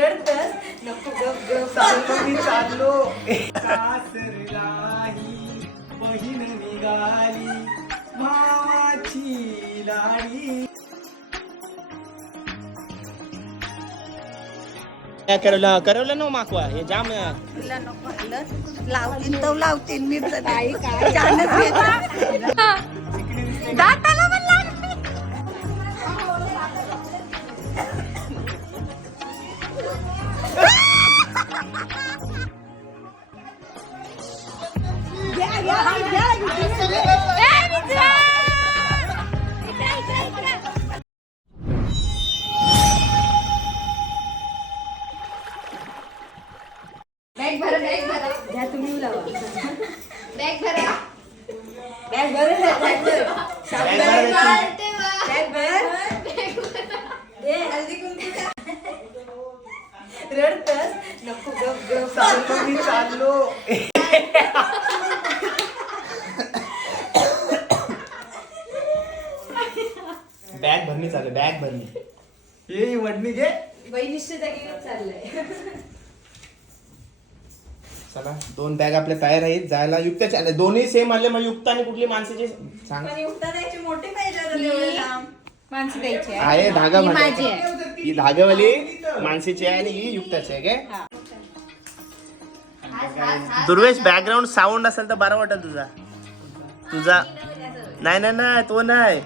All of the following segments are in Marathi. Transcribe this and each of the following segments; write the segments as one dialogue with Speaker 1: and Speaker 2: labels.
Speaker 1: रडतस? नको गप गप
Speaker 2: चाललो मी चाललो. सासरलाही बहीण निघाली भावाची लाडी. करवलं? करवलं ना माकवा? हे जाम
Speaker 1: तुला नको आलं लावतील तो लावतील मी तर काय? दाताला
Speaker 3: बॅग भरा बॅग भरा.
Speaker 1: घ्या तुम्ही लावा.
Speaker 3: बॅग भरा.
Speaker 1: बॅग भर बॅग भर. बॅग भर. बॅग भर दे हल्दी कुंकू द्या. रडतस? नको गप गप
Speaker 2: चाललो मी चाललो. बॅग भरणी चालू बॅग भरणी. ये वडणी घे.
Speaker 1: बहिणीच्या जागेवर चाललंय.
Speaker 2: चला दोन बॅग आपल्या तयार आहेत जायला युक्ताचे आले दोन्ही सेम आले मग युक्त आणि कुठली माणसाची सांग.
Speaker 1: पण युक्ता द्यायची मोठी पाहिजे आता एवढं लांब.
Speaker 3: माणसं द्यायची
Speaker 2: आहे. धागा
Speaker 3: ही
Speaker 2: मध्ये.
Speaker 3: माझी आहे.
Speaker 2: ही धागावाली माणसाची आहे आणि ही युक्ताची आहे काय. दुर्वेश बॅकग्राऊंड साऊंड असेल तर बरा वाटेल तुझा. तुझा नाही नाही नाही तो नाही.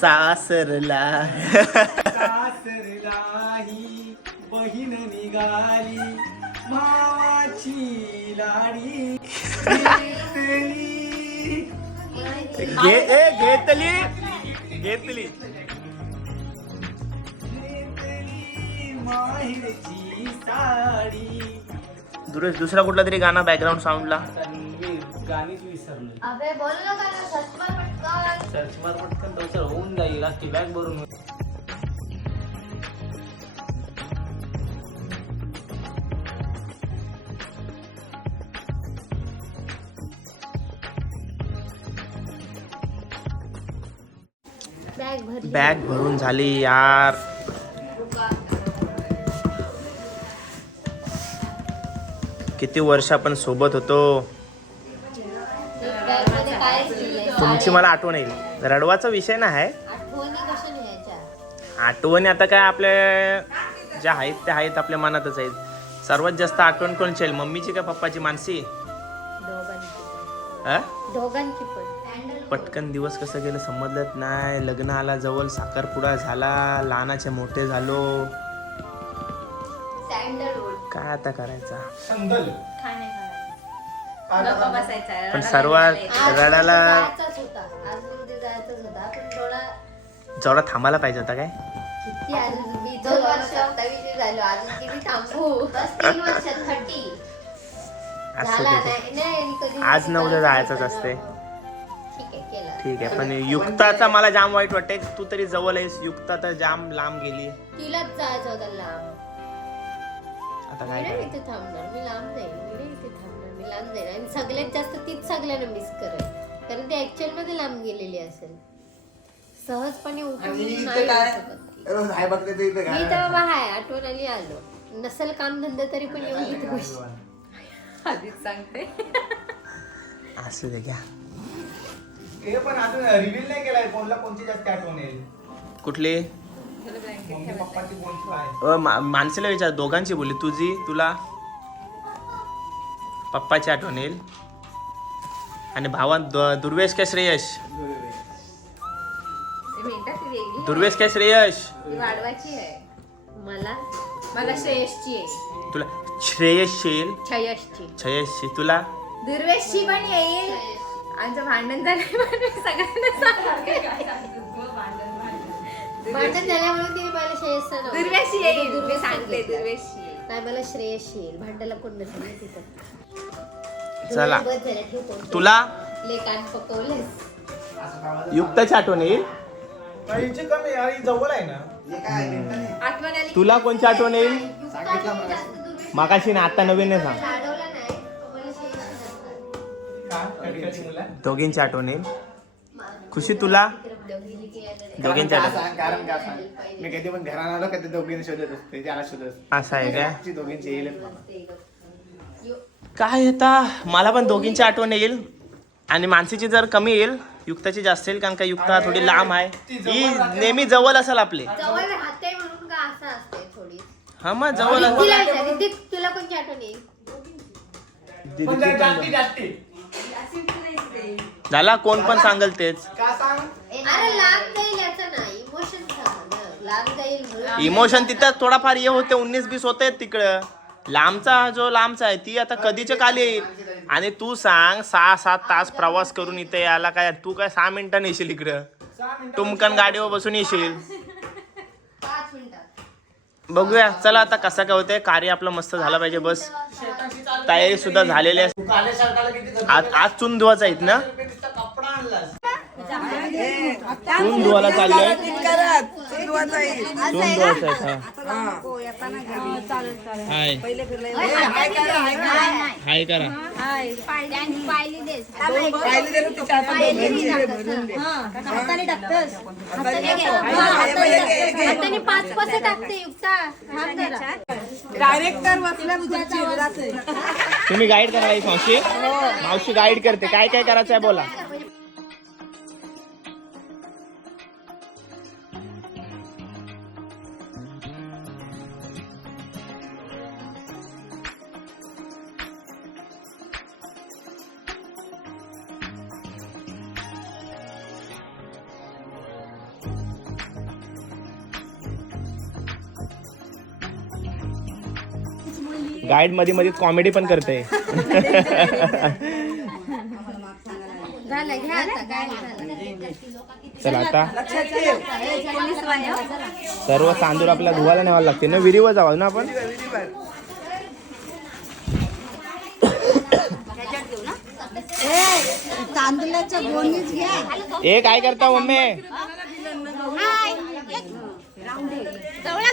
Speaker 2: सासरला. सासरला ही बहीण निघाली. भावाची लाडी घे ए घेतली. घेतली. माहेरची साडी दुसरा दुसरा कुठला तरी गाणं बॅकग्राऊंड साऊंडला
Speaker 4: गाणीच विसरलोय
Speaker 3: अबे बोल ना गाणं. सत्वर पटकन.
Speaker 4: सर्च मार पटकन होऊन जाईल. की बॅग भरून.
Speaker 3: बॅग
Speaker 2: भरून झाली यार. किती वर्ष आपण सोबत होतो. तुमची मला आठवण येईल. रडवाचा विषय नाही आहे.
Speaker 3: आठवणी
Speaker 2: आता काय आपल्या ज्या आहेत त्या आहेत आपल्या मनातच आहेत. सर्वात जास्त आठवण कोणची मम्मीची का पप्पाची? मानसी? हा?
Speaker 3: दोघांची पण.
Speaker 2: पटकन दिवस कसं गेलं समजलंच नाही. लग्न आला जवळ साखरपुडा झाला लहानाचे मोठे झालो. काय आता करायचा?
Speaker 1: खाणे गप्पा बसायचा.
Speaker 2: पण सर्वात
Speaker 3: थोडा
Speaker 2: जेवढा थांबायला पाहिजे होता काय? आज न उद्या जायचंच असते
Speaker 3: ठीक आहे
Speaker 2: पण युक्ताचा मला जाम वाईट वाटते तू तरी जवळ आहेस. युक्ता तर जाम लांब गेली.
Speaker 3: तिलाच जायचं होतं लांब.
Speaker 2: आता
Speaker 3: मी
Speaker 2: काय
Speaker 3: नाही
Speaker 2: करायचं?
Speaker 3: इथे थांबणार. मी लांब जाईल मी नाही इथे थांबणार. मी लांब जाईल आणि सगळ्यात जास्त तीच सगळ्यांना मिस करेल. कारण ती ऍक्च्युअलमध्ये लांब गेलेली असेल. सहजपणे उठून नाही येऊ शकत ती. मी तर बाबा हाय. आठवण आली. आलो नसेल काम धंदा तरी पण येऊन इथे बस
Speaker 1: आधीच सांगते.
Speaker 2: असू दे घ्या.
Speaker 5: हे पण अजून रिव्हील नाही केलाय. कोणला कोणती जास्त आठवण येईल?
Speaker 2: कुठली?
Speaker 5: मम्मी पप्पाची कोणती आहे
Speaker 2: अ, मा- माणसाला विचार. दोघांची बोलली. तुझी तुला? पप्पाची आठवण येईल. आणि भावा द- दुर्वेश काय श्रेयश
Speaker 1: ती वेगळी
Speaker 2: दुर्वेश काय श्रेयश
Speaker 1: ती वाढवायची आहे.
Speaker 3: मला
Speaker 1: मला श्रेयसची आहे.
Speaker 2: तुला श्रेयश येईल?
Speaker 1: छयसची.
Speaker 2: छयशची तुला?
Speaker 1: दुर्वेशची पण येईल. आमचं भांडण झालं सगळ्यांना सांगते.
Speaker 3: भांडण झाल्यामुळे तिने मला श्रेयस
Speaker 1: दुर्वेशी येईल मी सांगते
Speaker 3: नाही मला श्रेयस येईल. भांडायला कोण नसेल तिथं.
Speaker 2: चला. तुला?
Speaker 3: ले कान पकवलेस
Speaker 2: युक्ताची आठवण येईल.
Speaker 5: हिची कमी यार ही जवळ आहे ना.
Speaker 1: आठवण आली
Speaker 2: तुला कोणची आठवण येईल? मागाशी ना आता नवीन नाही सांग
Speaker 3: लाडवला नाही मला श्रेयस नसतात.
Speaker 5: का? कटकटी मुलं?
Speaker 2: दोघींची आठवण येईल. खुशी तुला? दोघींच्या
Speaker 5: का सांग कारण का सांग? मी कधी पण आलो का ते दोघींनी शोधत असते त्याला शोधत
Speaker 2: असं आहे काय
Speaker 5: ती दोघींची येईलच मला
Speaker 2: काय आता मला पण दोघींची आठवण येईल. आणि मानसीची जर कमी येईल युक्ताची जास्त येईल कारण का युक्ता थोडी लांब आहे. ही नेहमी जवळ असेल आपले.
Speaker 3: जवळ राहते म्हणून का असं असते थोडी?
Speaker 2: हा मग जवळ असेल.
Speaker 3: तिला कोणची आठवण येईल?
Speaker 2: झाला कोण पण सांगेल तेच.
Speaker 5: का सांग?
Speaker 3: अरे लांब जाईल याचं नाही इमोशन लांब जाईल म्हणून.
Speaker 2: इमोशन तिथं थोडाफार हे होते उन्नीस बीस होते तिकडं. लांबचा जो लांबचा आहे ती आता कधीच्या काली येईल आणि तू सांग सहा सात तास प्रवास करून इथे यायला काय तू काय सहा मिनिटं येशील इकडं? टुमकन गाडीवर बसून येशील. बघूया. चला आता कसं काय होतंय. कार्य आपलं मस्त झालं पाहिजे बस. तयारी सुद्धा झालेली आहे. आज आज चून धुवायचा आहेत ना? चाललोय. आहे हाय. हाय करा.
Speaker 3: पाच पैसे टाकते युक्ता.
Speaker 2: तुम्ही गाईड करा एक मावशी. मावशी गाईड करते. काय काय करायचं आहे बोला. गाईडमध्ये मध्ये कॉमेडी पण करते.
Speaker 3: झालं घ्या आता काय झालं.
Speaker 2: चला आता. सर्व तांदूळ आपल्याला धुवायला न्यावं लागते. ना विहिरीवर जावं ना आपण?
Speaker 1: तांदूळाच्या गोणीच घ्या.
Speaker 2: ए काय करता मम्मी?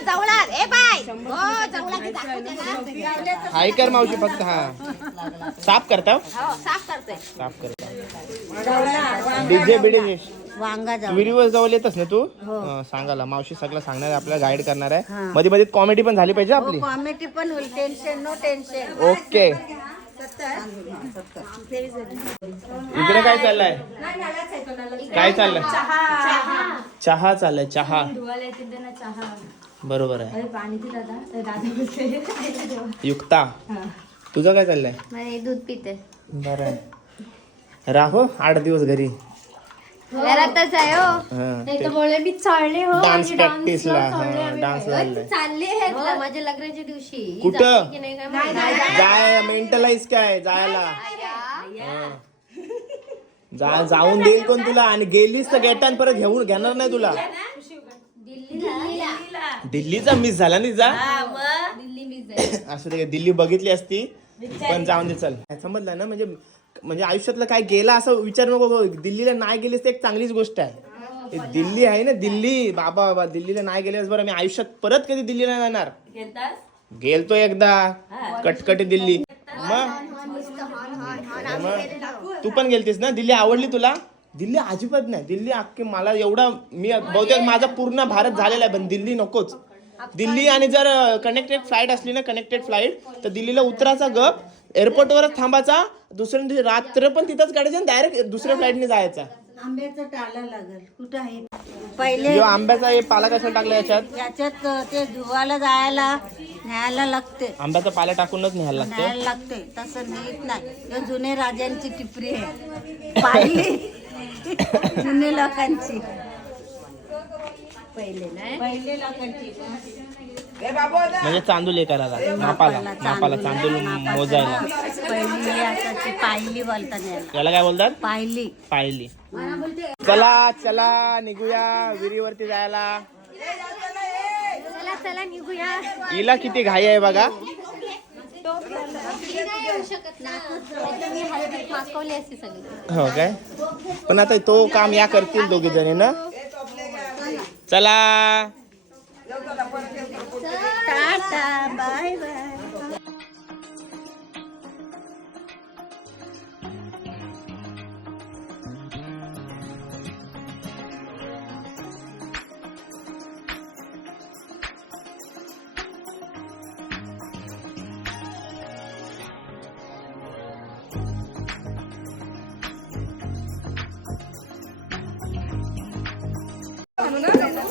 Speaker 1: ए बाय हो की दाखवते ना.
Speaker 2: हाय कर मावशी फक्त हा. साफ करता
Speaker 1: हो? साफ करते.
Speaker 2: साफ करता. डीजे बिडे
Speaker 1: वांगा
Speaker 2: विहिरीवर जवळ येतस ना तू? हा, सांगायला. मावशी सगळं सांगणार आहे आपल्याला गाईड करणार आहे. मध्ये मध्ये कॉमेडी पण झाली पाहिजे आपली.
Speaker 1: कॉमेडी पण होईल. Tension no tension
Speaker 2: okay. इकडे काय चाललंय? काय चाललंय? चहा. चाललाय चहा. बरोबर आहे. युक्ता तुझं काय चाललंय?
Speaker 3: दूध पिते.
Speaker 2: बरं आहे. राहो आठ दिवस घरी.
Speaker 3: घरातच आहे हो.
Speaker 2: हा,
Speaker 3: नाही तर मी चालले हो.
Speaker 2: डान्स प्रॅक्टिसला हा. डान्स
Speaker 3: चालले. आहेत ना माझ्या लग्नाच्या दिवशी. ही
Speaker 2: कुठं?
Speaker 3: जाते की नाही काय माहिती.
Speaker 2: जाय मेंटलाइज काय? जायला. हा. जा जाऊन देईल कोण तुला आणि गेलीस तर गेटान परत घेऊन घेणार नाही तुला.
Speaker 3: दिल्लीला?
Speaker 2: दिल्लीचा मिस झाला नाही जा
Speaker 3: दिल्ली
Speaker 2: असं ते दिल्ली बघितली असती पण जाऊन दे चल समजलं ना म्हणजे म्हणजे आयुष्यातलं काय गेला असं विचार नको करू. दिल्लीला नाही गेलीस ते एक चांगलीच गोष्ट आहे दिल्ली आहे ना दिल्ली बाबा बाबा दिल्लीला नाही गेलेस बरं मी आयुष्यात परत कधी दिल्लीला नाही येणार गेलतो एकदा कटकटी दिल्ली मग मग तू पण गेलतीस ना दिल्ली आवडली तुला दिल्ली अजिबात नाही. दिल्ली अख्खी मला एवढा मी बहुतेक माझा पूर्ण भारत झालेला आहे पण दिल्ली नकोच. दिल्ली आणि जर कनेक्टेड फ्लाईट असली ना कनेक्टेड फ्लाईट तर दिल्लीला उतरायचा गप एअरपोर्टवरच थांबायचा दुसऱ्या दिवशी रात्र पण तिथंच काढायचं आणि डायरेक्ट दुसऱ्या फ्लाईटने जायचा.
Speaker 1: आंब्याचं टाला लागल. कुठं आहे? पहिले
Speaker 2: यो आंब्याचा हे पाला कशाला टाकला याच्यात?
Speaker 1: याच्यात ते धुवायला जायला न्यायला लागते.
Speaker 2: आंब्याचा पाला टाकूनच न्यायला लागते?
Speaker 1: न्यायला लागते. तसं नाही. जुने राजांची टिपरी आहे. पाहिली. जुने लोकांची.
Speaker 3: पहिले नाही?
Speaker 1: पहिले लोकांची.
Speaker 2: म्हणजे चांदूल हे करायला मापाला मापाला चांदूल मोजायला.
Speaker 1: पहिली
Speaker 2: याला. काय बोलतात?
Speaker 1: पाहिली
Speaker 2: पाहिली चला चला निघूया विहिरीवरती जायला.
Speaker 3: चला चला निघूया.
Speaker 2: हिला किती घाई आहे बघा. हो काय? पण आता तो काम या करतील दोघे जणी ना? चला.
Speaker 1: Tata bye bye.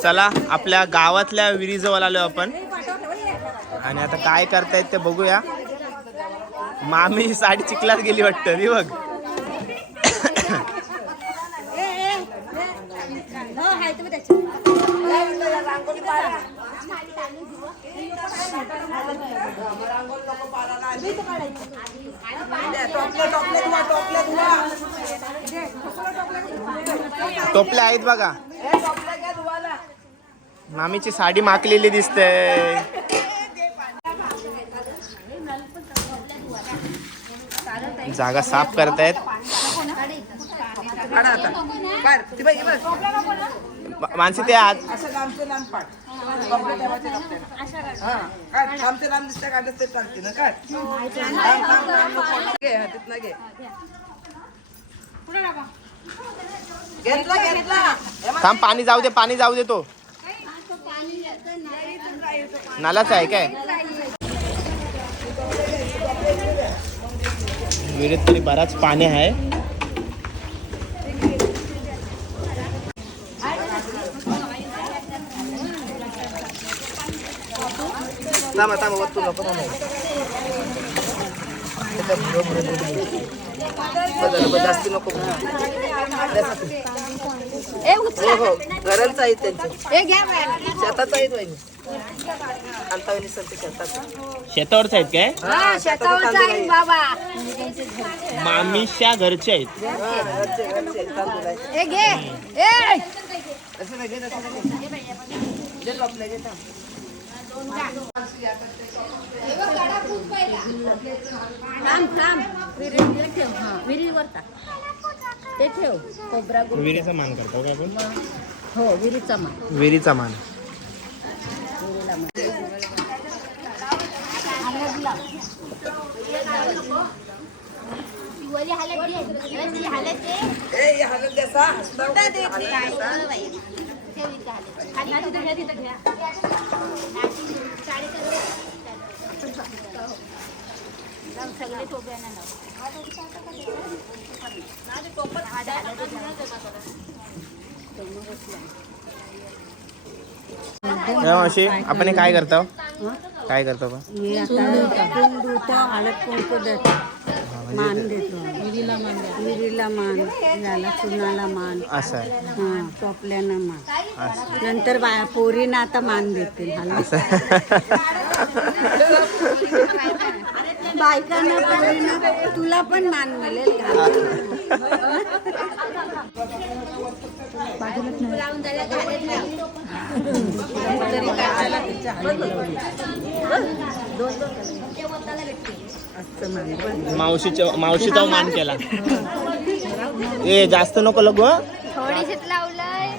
Speaker 6: चला आपल्या गावातल्या विहिरीजवळ आलो आपण. आणि आता काय करतायत ते बघूया. मामी साडी चिखलात गेली वाटतं मी बघ. टोपल्या आहेत बघा. मामीची साडी माकलेली दिसते. जागा साफ करतायत. माणसे ते आज थांब पाणी जाऊ दे पाणी जाऊ दे तो. नालाच आहे काय? विहिरीत तरी बराच पाणी आहे.
Speaker 7: थांबा थांबा तू नको जास्ती नको. हो हो. घरांचं आहेत त्यांचे. शेताचं आहेत वहिनी. आता वहिनी सांगते शेताचं
Speaker 6: शेतावरच आहेत काय?
Speaker 7: हा, शेताचं तांदूळ आहे.
Speaker 6: मामीच्या घरचे आहेत.
Speaker 7: हा, घरचे, घरचे तांदूळ आहे. असं नाही, घे, असं नाही, घे, थांब.
Speaker 2: ते ठेव. खोबरा
Speaker 6: विहिरीचा मान करतो काय आपण?
Speaker 2: हो विहिरीचा मान.
Speaker 6: विहिरीचा मान.
Speaker 7: ए, हे हालत
Speaker 6: मावशी आपण हे काय करतो? काय करतो आपण?
Speaker 8: हळद कुंकू देतो. मान देतो. विहिरीला मान विहिरीला मान याला चुनाला मान.
Speaker 6: असं
Speaker 8: हा टोपल्यानं मान.
Speaker 6: असं.
Speaker 8: नंतर बाया पोरीना आता मान देते हळद. बायकांना पोरीना तुला पण मान मिळेल.
Speaker 6: मावशीच्या मावशीचा मान केला ए जास्त नको लगू.
Speaker 2: थोडीशीच लावलंय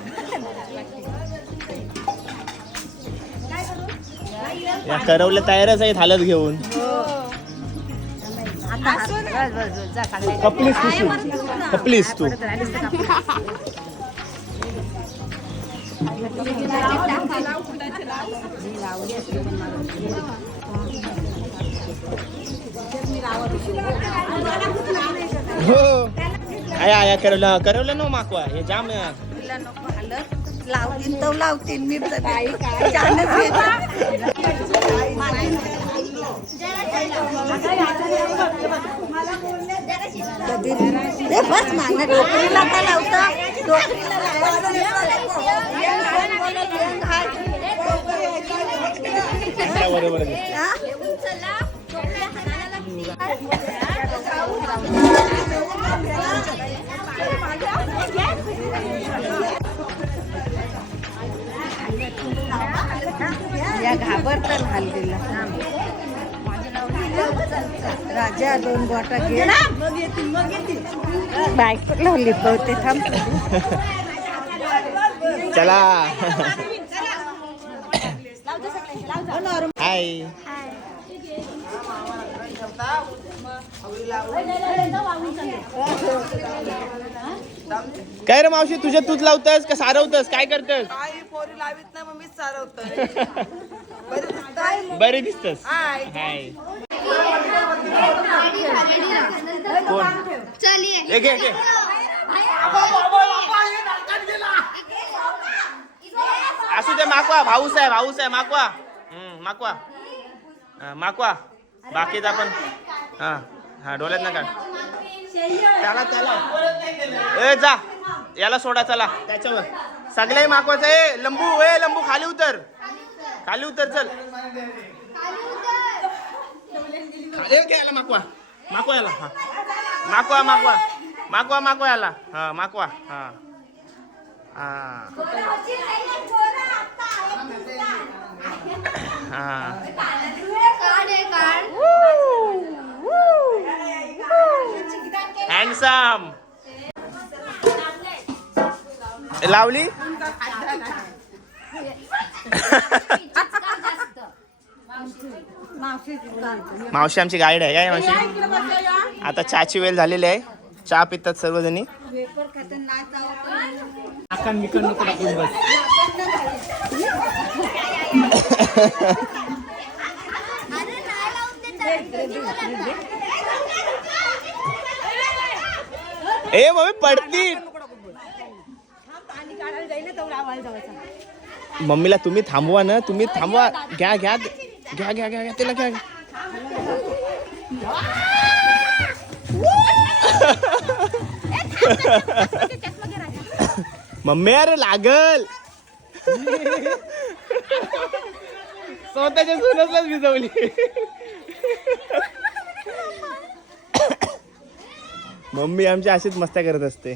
Speaker 6: या करवल्या तयारच आहेत हालत घेऊन कपलीस तू. कपलीस तू. हो. आया आया करवला करवला नो माकवा. हे जाम
Speaker 8: लावतील तर लावतील मी ए, बस मान डोकरीला का लावता? डोकरीला
Speaker 6: आता
Speaker 8: या घाबरतात राजा दोन बोटा घे. बायको लावली बहुते थांब.
Speaker 6: चला. हाय काय रे मावशी तुझ्या तूच लावतस का सारवतस काय करतस
Speaker 7: पोरी लावित नाही मग मीच दिसतंय?
Speaker 6: बरे दिसतस.
Speaker 7: हाय.
Speaker 2: असू दे माकवा भाऊस आहे भाऊस आहे. माकवा हम्म माकवा माकवा बाकीचा पण. हा हा डोळ्यात काढ त्याला त्याला ए जा. याला सोडा चला. त्याच्यावर. सगळे माकवाचं ए लंबू ए लंबू खाली उतर. खाली उतर चल. खाली घे याला माकवा माकवा याला हा माकवा माकवा माकवा माकवा याला हा माकवा हा हा हा
Speaker 3: काढ आहे, काढ.
Speaker 2: हँडसम लावली मावशी आमची गाईड आहे काय मावशी? आता चहाची वेळ झालेली आहे. चहा पितात सर्वजणी. ए मम्मी पडतील मम्मीला तुम्ही थांबवा ना तुम्ही थांबवा. घ्या घ्या. घ्या घ्या घ्या घ्या तिला घ्या मम्मी अरे लागल. स्वतःच्या सुनसलाच भिजवली. मम्मी आमची अशीच मस्त्या करत असते.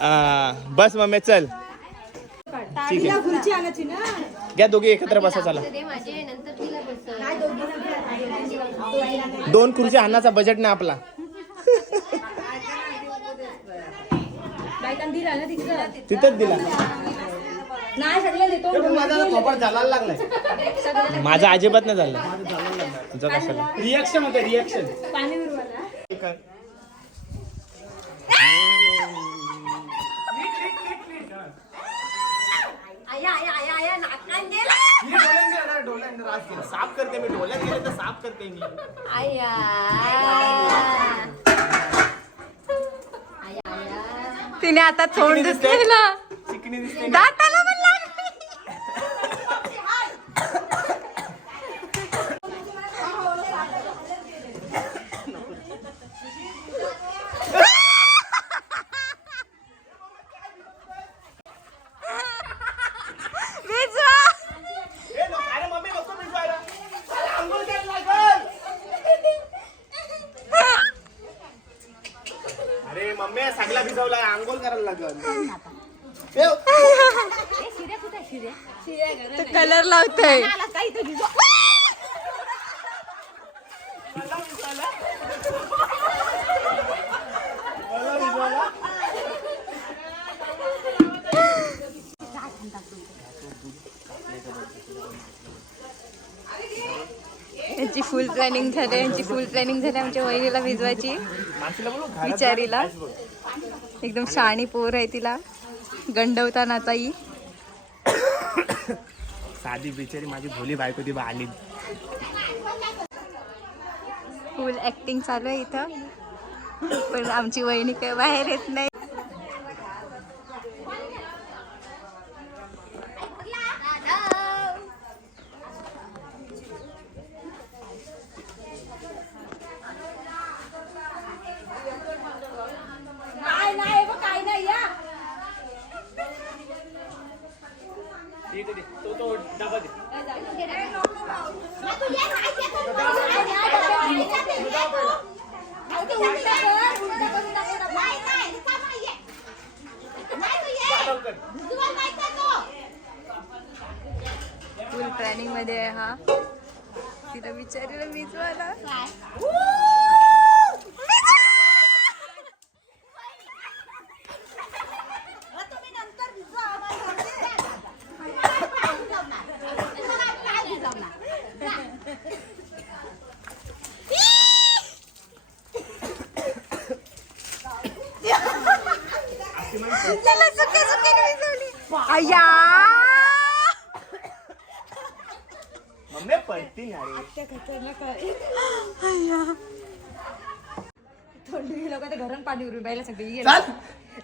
Speaker 2: आ, बस मम्मी चल. ठीक आहे. घ्या दोघी एकत्र बसा चला.
Speaker 3: ते माझे नंतर तिला बसव.
Speaker 2: दोन खुर्ची अन्नाचा बजेट नाही आपला. तिथंच दिला. माझा अजिबात नाही झालं. तुझं कशाला
Speaker 4: रिॲक्शन
Speaker 2: साफ करते मी डोळ्यात गेले तर साफ करते मी
Speaker 3: आया. आया, आया.
Speaker 1: तिने आता तोंड
Speaker 2: दिसते?
Speaker 1: दिसते ना
Speaker 2: चिकनी दिसते
Speaker 1: दाताला पण लागली भिजवा.
Speaker 2: अरे मम्मी नको भिजवायला. मला अंघोळ करायला लागल. अरे मम्मी सगळा भिजवला आंघोळ करायला लागल ठेव.
Speaker 1: कलर लावतोय. यांची फुल प्लॅनिंग झाली यांची फुल प्लॅनिंग झाली आमच्या वहिनीला भिजवायची
Speaker 2: माणसाला बोलू, घरात
Speaker 1: बिचारीला
Speaker 2: जाऊन बघ.
Speaker 1: एकदम शाणी पोर आहे तिला. गंडवता नाचाई
Speaker 2: साधी बिचारी माझी भोली बायको ती आली.
Speaker 1: फुल ऍक्टिंग चालू आहे इथं. पण आमची वहिनी काय बाहेर येत नाही
Speaker 4: ठीक आहे तो तो डबा दे
Speaker 1: फुल प्लॅनिंगमध्ये आहे हा. तिला बिचारीला भिजवायला त्याला सुके सुके भिजवली अय्या
Speaker 2: मम्मी पडती ना रे
Speaker 1: थंडी लोक तर घरात पाणी उरवी बायला सगळी
Speaker 2: चल.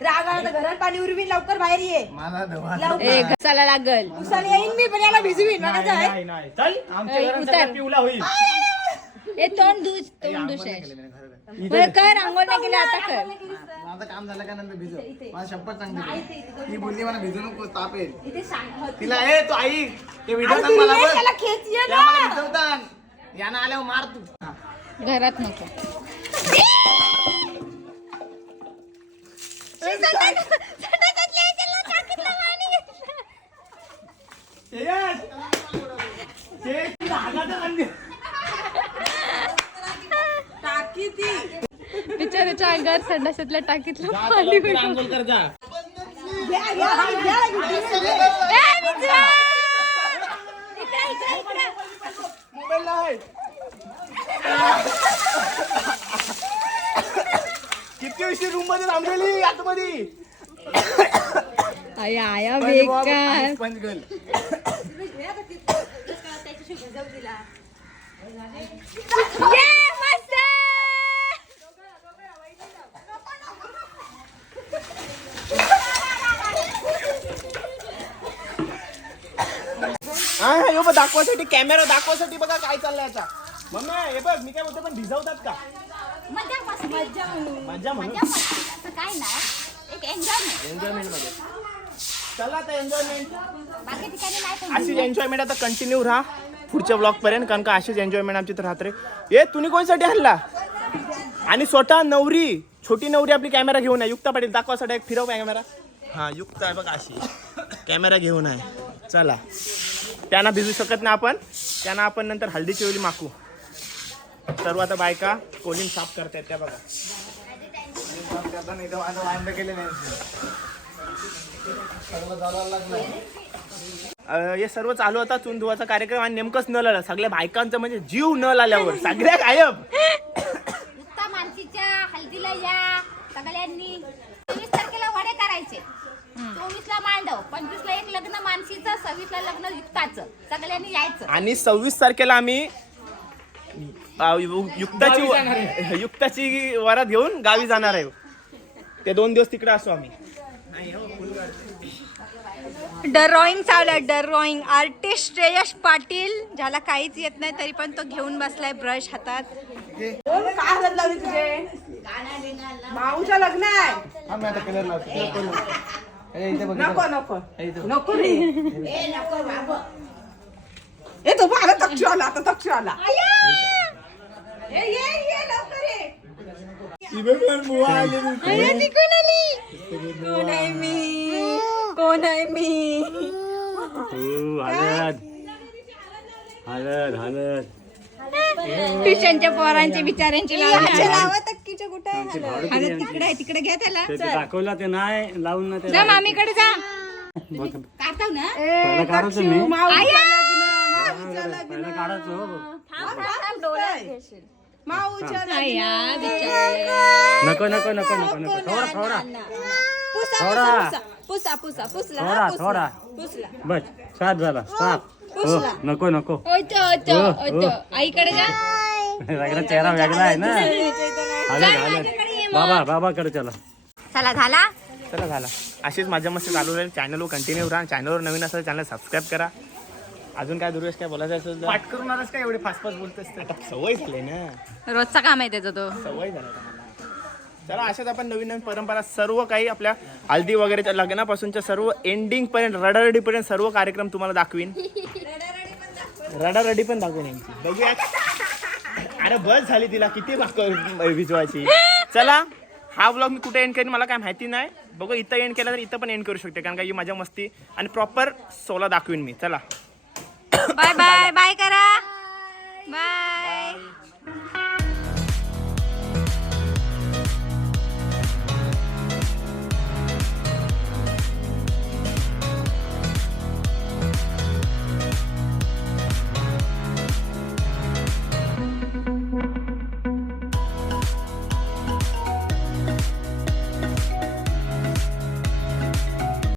Speaker 1: राग आला तर घरात पाणी उरवी लवकर बाहेर ये.
Speaker 5: मला दवा
Speaker 1: ए घसाला लागल. उसाला येईन मी पण याला भिजवीन
Speaker 4: नाही नाही चल आमच्या घरात सगळं पिवला होईल.
Speaker 1: ए तोंड धुज तोंड धुश बरं कर आंघोळ नाही केलं आता कर.
Speaker 5: माझं काम झालं का नंतर भिजव? मला शपथ सांगते ती बोलली मला भिजू नको ताप येईल. तिला ए तू आई ते
Speaker 1: त्याला खेच ये
Speaker 5: भिजवतात. यानं आल्यावर मार तू.
Speaker 1: घरात नको. बिचाराच्या अंगावर संडासातल्या टाकीतलं पाणी
Speaker 2: मोबाईल उशीर रूममध्ये थांबलेली आतमध्ये.
Speaker 1: आया बेकार.
Speaker 2: दाखवासाठी कॅमेरा दाखवासाठी बघा काय चाललंय आता. मम्मी हे बघ मी काय बोलतो पण भिजवतात का? मजा म्हणून.
Speaker 1: काय नाही. एक एन्जॉयमेंट
Speaker 2: एन्जॉयमेंटमध्ये. चला आता एन्जॉयमेंट
Speaker 1: बाकी ठिकाणी नाही
Speaker 2: अशीच एन्जॉयमेंट आता कंटिन्यू राहा. पुढच्या ब्लॉग पर्यंत कारण का अशीच एन्जॉयमेंट आमची तर राहत रे. ए तुम्ही कोणसाठी हल्ला? आणि स्वतः नवरी छोटी नवरी आपली कॅमेरा घेऊन आहे युक्ता पाटील दाखवासाठी एक. फिरव कॅमेरा हा युक्त आहे बघा अशी. कॅमेरा घेऊन आहे. चला. त्यांना भिजू शकत नाही आपण. त्यांना आपण नंतर हळदीची वेळी माकू सर्व आता बायका कोलिन साफ करतायत त्या बघा.
Speaker 5: माझं केले नाही
Speaker 2: हे सर्व चालू होता चून धुवाचा कार्यक्रम आणि नेमकंच न आला. सगळ्या बायकांचं म्हणजे जीव न आल्यावर. सगळ्या गायब.
Speaker 1: मानसीच्या हल्दीला या सगळ्यांनी. चोवीस तारखेला वडे करायचे. चोवीस ला मांडव पंचवीस ला एक लग्न मानसीचं सव्वीस ला लग्न युक्ताचं. सगळ्यांनी यायचं.
Speaker 2: आणि सव्वीस तारखेला आम्ही अं, यु- युक्ताची युक्ताची वरात घेऊन गावी जाणार आहे. ते दोन दिवस तिकडे असू आम्ही.
Speaker 1: ड्रॉइंग चालू ड्रॉइंग आर्टिस्ट श्रेयश पाटील ज्याला काहीच येत नाही तरी पण तो घेऊन बसलाय ब्रश हातात.
Speaker 6: काय लावली तुझे? माऊचं लग्न आहे.
Speaker 5: हा मी आता कलर लावतो. ए, इथे बघ. इथे
Speaker 6: नको.
Speaker 5: बघ.
Speaker 6: नको
Speaker 5: इथे.
Speaker 6: नको रे ए तो तक्षू आला आता तक्षू आला.
Speaker 1: कोण आली कोण आहे मी? कोण आहे मी?
Speaker 4: हलद हलद हलद
Speaker 1: ट्युशनच्या पोरांचे बिचाऱ्यांची कुठे तिकडे आहे तिकडे घ्या त्याला.
Speaker 4: दाखवलं ते नाही लावून ना
Speaker 1: जा मामीकडे जा.
Speaker 4: बघ,
Speaker 1: काढताव ना?
Speaker 4: पहिलं काढायचं मी.
Speaker 1: आया!
Speaker 4: पहिलं काढायचं हो.
Speaker 6: माऊच्या
Speaker 1: आया, बिचारे.
Speaker 4: नको नको नको नको नको थोडा थोडा.
Speaker 1: पुसा,
Speaker 4: थोडा.
Speaker 1: पुसा, पुसा. पुसा पुसला
Speaker 4: थोडा
Speaker 1: हा, पुसला.
Speaker 4: थोडा.
Speaker 1: पुसला.
Speaker 4: बस सात झाला. सात. हो नको नको. हो,
Speaker 1: आईकडे जा.
Speaker 4: वेगळा चेहरा वेगळा आहे. ना हलद हलद बाबा बाबाकडे चला.
Speaker 1: चला झाला?
Speaker 2: चला झाला. अशीच मजा मस्ती चालू राहील. चॅनलवर कंटिन्यू राहा. चॅनलवर नवीन असेल चॅनल सबस्क्राईब करा. अजून काय दुर्वेश काय बोलायचं असेल तर-
Speaker 5: पाठ करून आलास का एवढे फास्ट फास्ट बोलतोस तर
Speaker 2: आता सवय झाली ना.
Speaker 1: रोजचा काम आहे त्याचा तो.
Speaker 2: सवय झाली आता मला. चला अशाच आपण नवीन नवीन परंपरा सर्व काही आपल्या हल्दी वगैरेच्या लग्नापासूनच्या सर्व एंडिंग पर्यंत रडारडी पर्यंत सर्व कार्यक्रम तुम्हाला दाखवीन. रडारडी पण दाखवेन यांची. बघूया. अरे बस झाली तिला. किती भाकर भिजवायची. चला हा ब्लॉग मी कुठे एंड करेन मला काय माहिती नाही. बघू इथं एंड केला तर इथं पण एंड करू शकते कारण का ही मजा मस्ती आणि प्रॉपर सोला दाखवीन मी. चला.
Speaker 1: बाय बाय बाय करा. बाय.